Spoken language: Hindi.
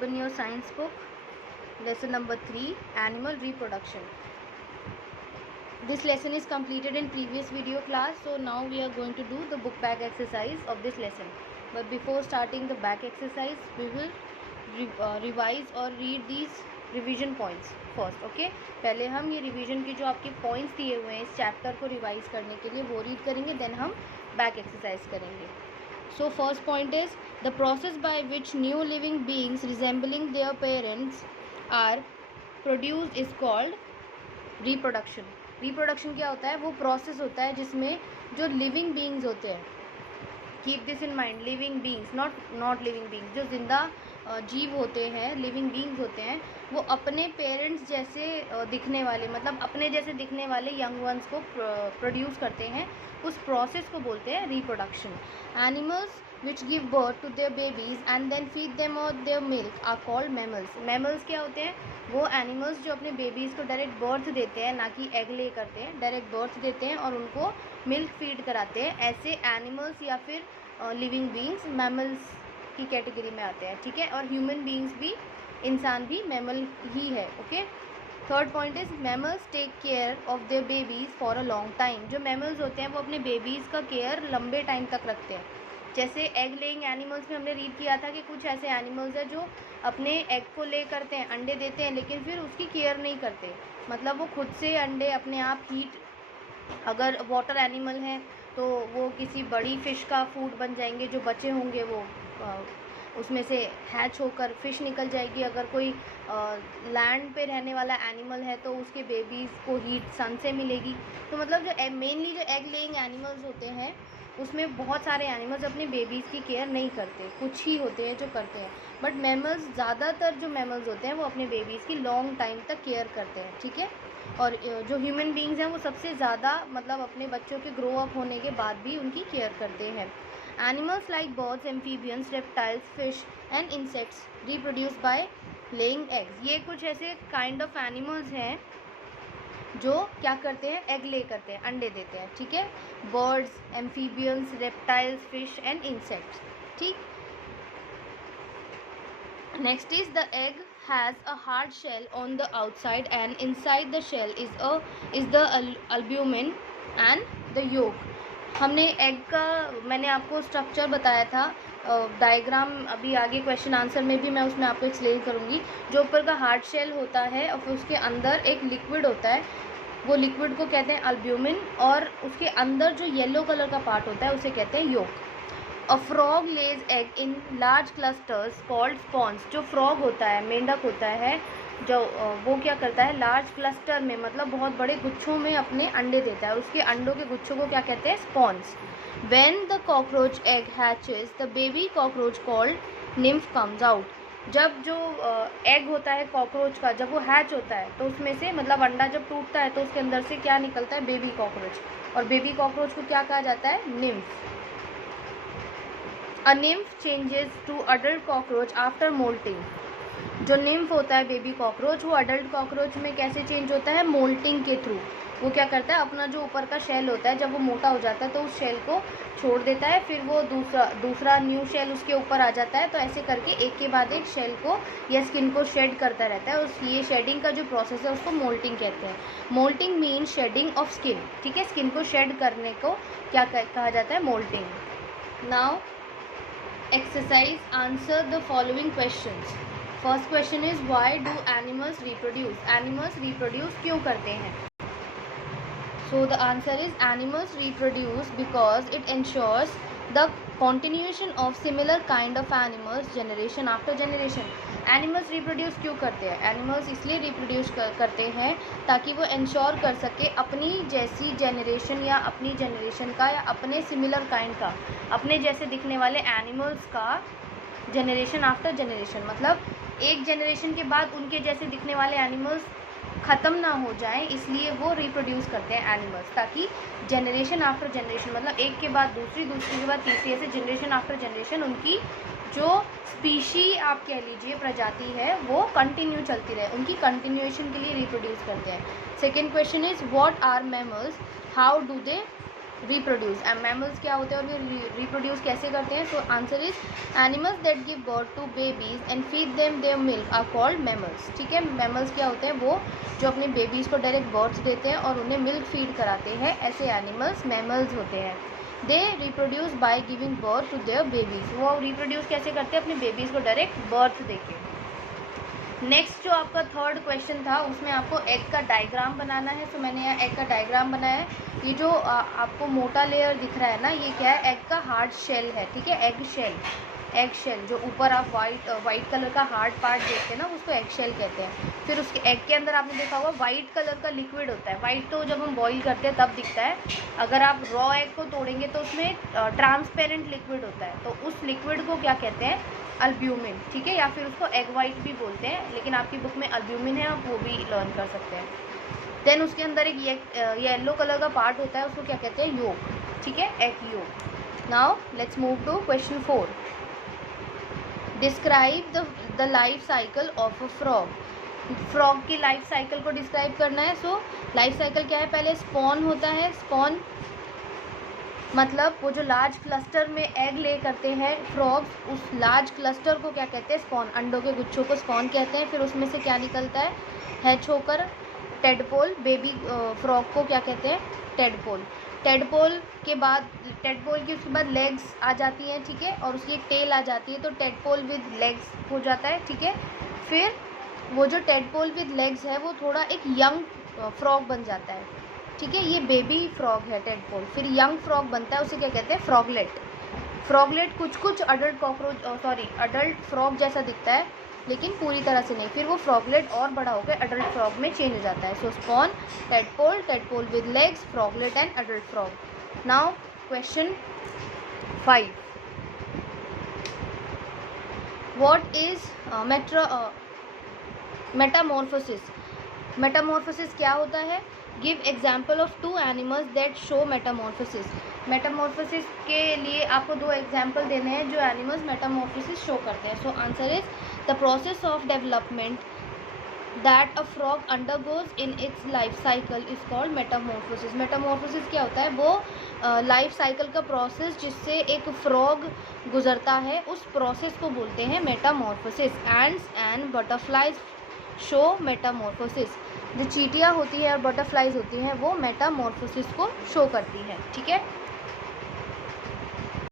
Open your science book, lesson number 3, animal reproduction. This lesson is completed in previous video class, so now we are going to do the book back exercise of this lesson. But before starting the back exercise, we will revise or read these revision points first. Okay, पहले हम ये रिवीजन के जो आपके पॉइंट्स दिए हुए हैं इस चैप्टर को रिवाइज करने के लिए वो रीड करेंगे, देन हम बैक एक्सरसाइज करेंगे. So first point is the process by which new living beings resembling their parents are produced is called reproduction. Reproduction क्या होता है? वो प्रोसेस होता है जिसमें जो लिविंग बीइंग्स होते हैं, keep this in mind, living beings, not living beings, जो जिंदा जीव होते हैं, लिविंग बीइंग्स होते हैं, वो अपने पेरेंट्स जैसे दिखने वाले, मतलब अपने जैसे दिखने वाले यंग वंस को प्रोड्यूस करते हैं. उस प्रोसेस को बोलते हैं reproduction. Animals which give birth to their babies and then feed them और their milk are called mammals. Mammals क्या होते हैं? वो एनिमल्स जो अपने बेबीज़ को डायरेक्ट बर्थ देते हैं, ना कि एग ले करते हैं, डायरेक्ट बर्थ देते हैं और उनको मिल्क फीड कराते हैं. ऐसे एनिमल्स या फिर लिविंग बीइंग्स मैमल्स की कैटेगरी में आते हैं. ठीक है, और ह्यूमन बीइंग्स भी, इंसान भी मैमल ही है. Okay. Third point is mammals take care of their babies for a long time. जो मैमल्स होते हैं वो अपने बेबीज़ का केयर लंबे टाइम तक रखते हैं. जैसे एग लेइंग एनिमल्स में हमने रीड किया था कि कुछ ऐसे एनिमल्स हैं जो अपने एग को ले करते हैं, अंडे देते हैं, लेकिन फिर उसकी केयर नहीं करते. मतलब वो खुद से अंडे अपने आप हीट, अगर वाटर एनिमल हैं तो वो किसी बड़ी फ़िश का फूड बन जाएंगे, जो बच्चे होंगे वो उसमें से हैच होकर फ़िश निकल जाएगी. अगर कोई लैंड पे रहने वाला एनिमल है तो उसके बेबीज़ को हीट सन से मिलेगी. तो मतलब जो मेनली जो एग लेइंग एनिमल्स होते हैं उसमें बहुत सारे एनिमल्स अपने बेबीज़ की केयर नहीं करते, कुछ ही होते हैं जो करते हैं. बट मैमल्स, ज़्यादातर जो मैमल्स होते हैं वो अपने बेबीज़ की लॉन्ग टाइम तक केयर करते हैं. ठीक है. और जो ह्यूमन बीइंग्स हैं वो सबसे ज़्यादा, मतलब अपने बच्चों के ग्रो अप होने के बाद भी उनकी केयर करते हैं. Animals like birds, amphibians, reptiles, fish and insects reproduce by laying eggs. ये कुछ ऐसे काइंड ऑफ एनिमल्स हैं जो क्या करते हैं? एग ले करते हैं, अंडे देते हैं. ठीक है. Birds, amphibians, reptiles, fish and insects. ठीक. Next is the egg has a hard shell on the outside and inside the shell is the albumin and the yolk. हमने एग का, मैंने आपको स्ट्रक्चर बताया था, डायग्राम अभी आगे क्वेश्चन आंसर में भी मैं उसमें आपको एक्सप्लेन करूँगी. जो ऊपर का हार्ड शेल होता है और फिर उसके अंदर एक लिक्विड होता है, वो लिक्विड को कहते हैं अल्ब्यूमिन, और उसके अंदर जो येलो कलर का पार्ट होता है उसे कहते हैं yolk. A frog lays egg in large clusters called spawns. जो फ्रॉग होता है, मेंढक होता है, जो वो क्या करता है? लार्ज क्लस्टर में, मतलब बहुत बड़े गुच्छों में अपने अंडे देता है. उसके अंडों के गुच्छों को क्या कहते हैं? Spawns. When the cockroach egg hatches the baby cockroach called nymph comes out. जब जो एग होता है कॉकरोच का, जब वो हैच होता है तो उसमें से, मतलब अंडा जब टूटता है तो उसके अंदर से क्या निकलता है? Baby cockroach. और बेबी कॉकरोच को क्या कहा जाता है? Nymph. A nymph changes to adult cockroach after moulting. जो निम्फ होता है बेबी कॉकरोच, वो अडल्ट कॉकरोच में कैसे चेंज होता है? मोल्टिंग के थ्रू. वो क्या करता है? अपना जो ऊपर का शेल होता है, जब वो मोटा हो जाता है तो उस शेल को छोड़ देता है, फिर वो दूसरा न्यू शेल उसके ऊपर आ जाता है. तो ऐसे करके एक के बाद एक शेल को या स्किन को शेड करता रहता है. उस ये शेडिंग का जो प्रोसेस है उसको मोल्टिंग कहते हैं. Moulting mean shedding of skin. ठीक है. स्किन को शेड करने को क्या कहा जाता है? Moulting. Now exercise, answer the following questions. First question is why do animals reproduce. Animals reproduce क्यों करते हैं? So the answer is animals reproduce because it ensures the continuation of similar kind of animals generation after generation. Animals reproduce क्यों करते हैं? एनिमल्स इसलिए रिप्रोड्यूस करते हैं ताकि वो इंश्योर कर सके अपनी जैसी जनरेशन या अपनी जनरेशन का या अपने सिमिलर काइंड का, अपने जैसे दिखने वाले एनिमल्स का जनरेशन आफ्टर जनरेशन. मतलब एक जनरेशन के बाद उनके जैसे दिखने वाले एनिमल्स ख़त्म ना हो जाएं, इसलिए वो रिप्रोड्यूस करते हैं एनिमल्स, ताकि जनरेशन आफ्टर जनरेशन, मतलब एक के बाद दूसरी, दूसरी के बाद तीसरी, ऐसे जनरेशन आफ्टर जनरेशन उनकी जो स्पीशी आप कह लीजिए, प्रजाति है, वो कंटिन्यू चलती रहे. उनकी कंटिन्यूएशन के लिए रिप्रोड्यूस करते हैं. Second question is what are mammals, how do they reproduce. Mammals क्या होते हैं और ये रिप्रोड्यूस कैसे करते हैं? So answer is animals that give birth to babies and feed them their milk are called mammals. ठीक है, मैमल्स क्या होते हैं? वो जो अपने बेबीज़ को डायरेक्ट बर्थ देते हैं और उन्हें मिल्क फीड कराते हैं, ऐसे एनिमल्स मैमल्स होते हैं। They reproduce by giving birth to their babies. वो रिप्रोड्यूस कैसे करते हैं? अपने बेबीज़ को डायरेक्ट बर्थ देके। नेक्स्ट जो आपका थर्ड क्वेश्चन था उसमें आपको एग का डायग्राम बनाना है। सो मैंने यहाँ एग का डायग्राम बनाया है। ये जो आपको मोटा लेयर दिख रहा है ना, ये क्या है? एग का हार्ड शेल है। ठीक है, एग शेल, एग शेल जो ऊपर आप वाइट कलर का हार्ड पार्ट देखते हैं ना, उसको एग शेल कहते हैं। फिर उसके एग के अंदर आपने देखा होगा वाइट कलर का लिक्विड होता है। वाइट तो जब हम बॉईल करते हैं तब दिखता है, अगर आप रॉ एग को तोड़ेंगे तो उसमें ट्रांसपेरेंट लिक्विड होता है, तो उस लिक्विड को क्या कहते हैं? अल्ब्यूमिन। ठीक है, या फिर उसको एग वाइट भी बोलते हैं, लेकिन आपकी बुक में अल्ब्यूमिन है, आप वो भी लर्न कर सकते हैं। देन उसके अंदर एक येलो कलर का पार्ट होता है, उसको क्या कहते हैं? योक। ठीक है, egg yolk. Now let's move to question 4। Describe the life cycle of a frog. Frog की लाइफ साइकिल को डिस्क्राइब करना है। सो लाइफ साइकिल क्या है? पहले स्पॉन होता है। स्पॉन मतलब वो जो लार्ज क्लस्टर में एग ले करते हैं फ्रॉग्स, उस लार्ज क्लस्टर को क्या कहते हैं? स्पॉन। अंडों के गुच्छों को स्पॉन कहते हैं। फिर उसमें से क्या निकलता है? हैच होकर टेडपोल। बेबी फ्रॉग को क्या कहते हैं? टेडपोल। टेडपोल के बाद, टेडपोल की उसके बाद लेग्स आ जाती हैं। ठीक है, और उसकी एक टेल आ जाती है, तो टेडपोल विद लेग्स हो जाता है। ठीक है, फिर वो जो टेडपोल विद लेग्स है वो थोड़ा एक यंग फ्रॉग बन जाता है। ठीक है, ये बेबी फ्रॉग है टेडपोल। फिर यंग फ्रॉग बनता है, उसे क्या कहते हैं? फ्रॉगलेट। फ्रॉगलेट कुछ अडल्ट अडल्ट फ्रॉग जैसा दिखता है, लेकिन पूरी तरह से नहीं। फिर वो फ्रॉगलेट और बड़ा होकर अडल्ट फ्रॉग में चेंज हो जाता है। So spawn, tadpole, tadpole with legs, froglet and adult frog. Now question 5। What is metamorphosis? Metamorphosis क्या होता है? Give example of 2 animals that show metamorphosis. Metamorphosis के लिए आपको 2 एग्जाम्पल देने हैं जो एनिमल्स मेटामॉर्फोसिस शो करते हैं। So answer is the process of development that a frog undergoes in its life cycle is called Metamorphosis. Metamorphosis क्या होता है? वो लाइफ साइकिल का प्रोसेस जिससे एक फ्रॉग गुजरता है, उस प्रोसेस को बोलते हैं Metamorphosis. Ends and butterflies show Metamorphosis. जो चींटियाँ होती है और बटरफ्लाइज होती हैं वो मेटामॉर्फोसिस को शो करती हैं। ठीक है,